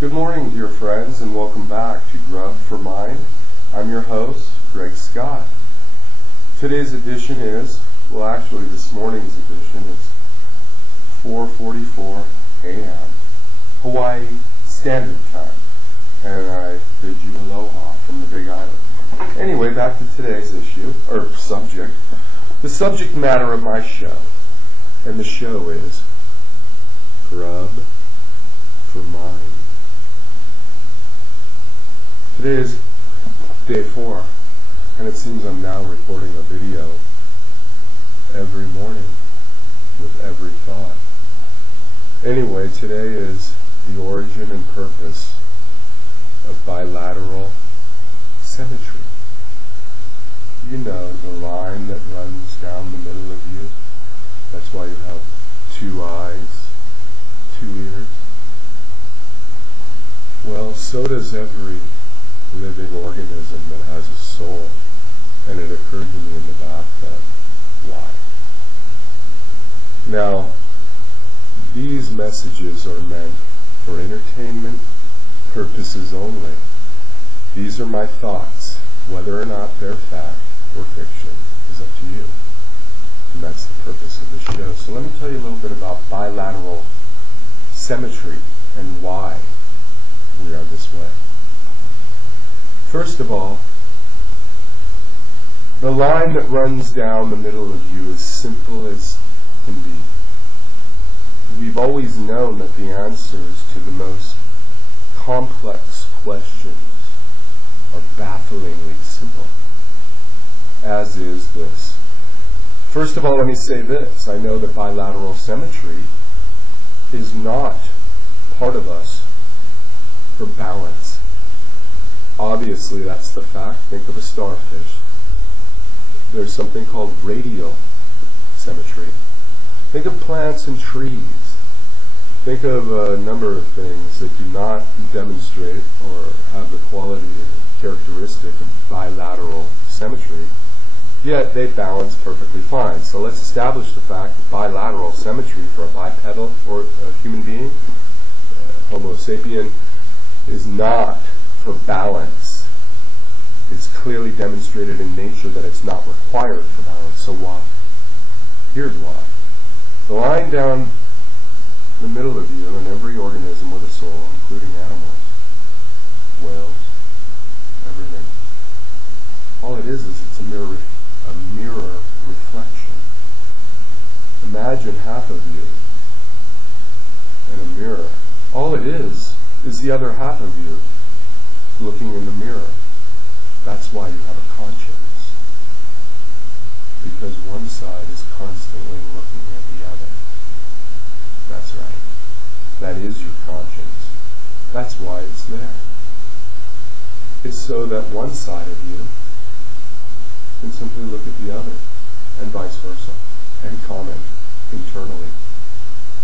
Good morning, dear friends, and welcome back to GRUB for Mind. I'm your host, Greg Scott. Today's edition is, well actually this morning's edition is 4:44 a.m. Hawaii Standard Time. And I bid you aloha from the Big Island. Anyway, back to today's issue, or subject. The subject matter of my show. And the show is GRUB for Mind. Today is day 4, and it seems I'm now recording a video every morning with every thought. Anyway, today is the origin and purpose of bilateral symmetry. You know, the line that runs down the middle of you. That's why you have 2 eyes, 2 ears. Well, so does every living organism that has a soul. And it occurred to me in the bathtub, why? Now, these messages are meant for entertainment purposes only. These are my thoughts. Whether or not they're fact or fiction is up to you. And that's the purpose of the show. So let me tell you a little bit about bilateral symmetry and why we are this way. First of all, the line that runs down the middle of you is simple as can be. We've always known that the answers to the most complex questions are bafflingly simple, as is this. First of all, let me say this. I know that bilateral symmetry is not part of us for balance. Obviously, that's the fact. Think of a starfish. There's something called radial symmetry. Think of plants and trees. Think of a number of things that do not demonstrate or have the quality or characteristic of bilateral symmetry, yet they balance perfectly fine. So let's establish the fact that bilateral symmetry for a bipedal or a human being, Homo sapien, is not for balance. It's clearly demonstrated in nature that it's not required for balance. So why? Here's why. The line down the middle of you and every organism with a soul, including animals, whales, everything. All it is it's a mirror reflection. Imagine half of you in a mirror. All it is the other half of you looking in the mirror. That's why you have a conscience. Because one side is constantly looking at the other. That's right. That is your conscience. That's why it's there. It's so that one side of you can simply look at the other, and vice versa, and comment internally.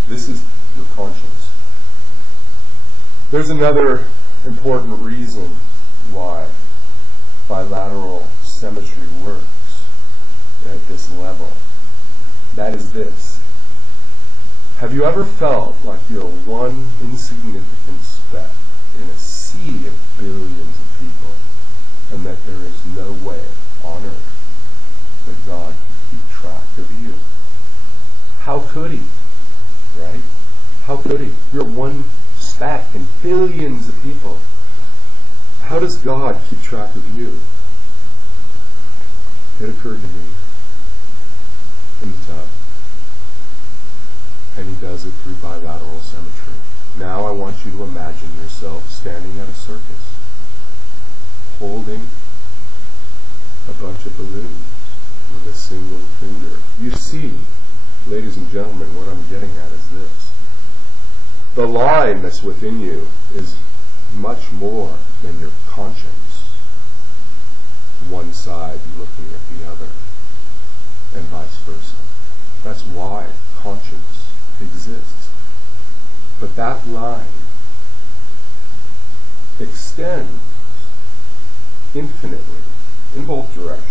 This is your conscience. There's another important reason why bilateral symmetry works at this level. That is this. Have you ever felt like you're one insignificant speck in a sea of billions of people, and that there is no way on earth that God can keep track of you? How could He? Right? How could He? You're one speck in billions of people. How does God keep track of you? It occurred to me in the tub. And He does it through bilateral symmetry. Now I want you to imagine yourself standing at a circus, holding a bunch of balloons with a single finger. You see, ladies and gentlemen, what I'm getting at is this. The line that's within you is much more than your conscience. One side looking at the other, and vice versa. That's why conscience exists. But that line extends infinitely in both directions.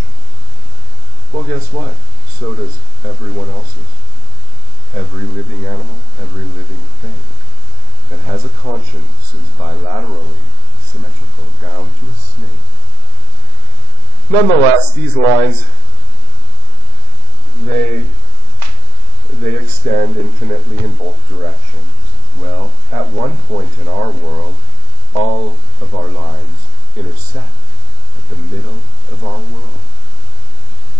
Well, guess what? So does everyone else's. Every living animal, every living thing that has has a conscience, is bilaterally symmetrical down to a snake. Nonetheless, these lines, they extend infinitely in both directions. Well, at one point in our world, all of our lines intersect at the middle of our world.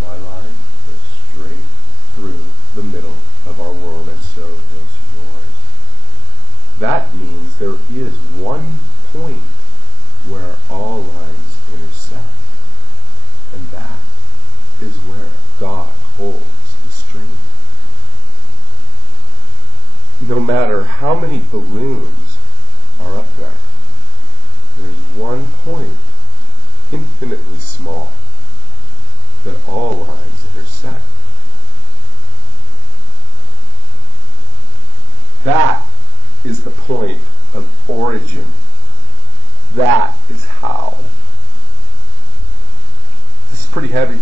My line goes straight through the middle of our world, and so does yours. That means there is one point where all lines intersect, and that is where God holds the string. No matter how many balloons are up there, there's one point, infinitely small, that all lines intersect. That is the point of origin. That is how. This is pretty heavy.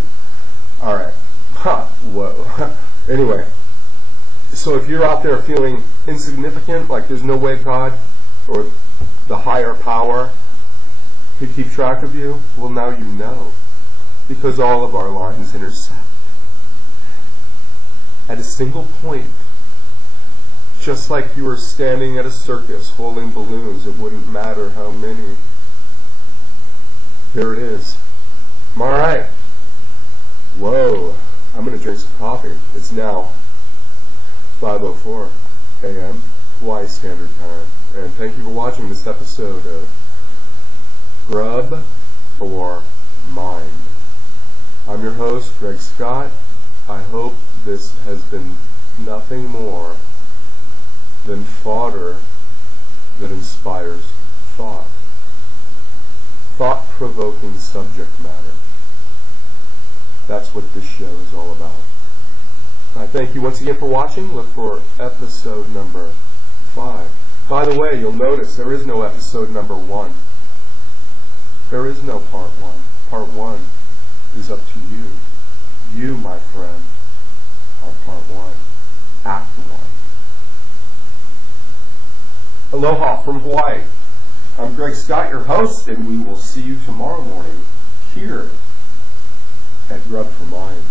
Alright. Whoa. Anyway, so if you're out there feeling insignificant, like there's no way God or the higher power could keep track of you, well, now you know, because all of our lines intersect at a single point. Just like if you were standing at a circus holding balloons, it wouldn't matter how many. There it is. Alright. Whoa. I'm going to drink some coffee. It's now 5:04 a.m. Hawaii Standard Time. And thank you for watching this episode of GRUB or Mind. I'm your host, Greg Scott. I hope this has been nothing more than fodder that inspires thought. Thought-provoking subject matter. That's what this show is all about. I thank you once again for watching. Look for episode number 5. By the way, you'll notice there is no episode number 1. There is no part 1. Part 1 is up to you. You, my friend, are part 1. Act 1. Aloha from Hawaii. I'm Greg Scott, your host, and we will see you tomorrow morning here at GRUB for Mind.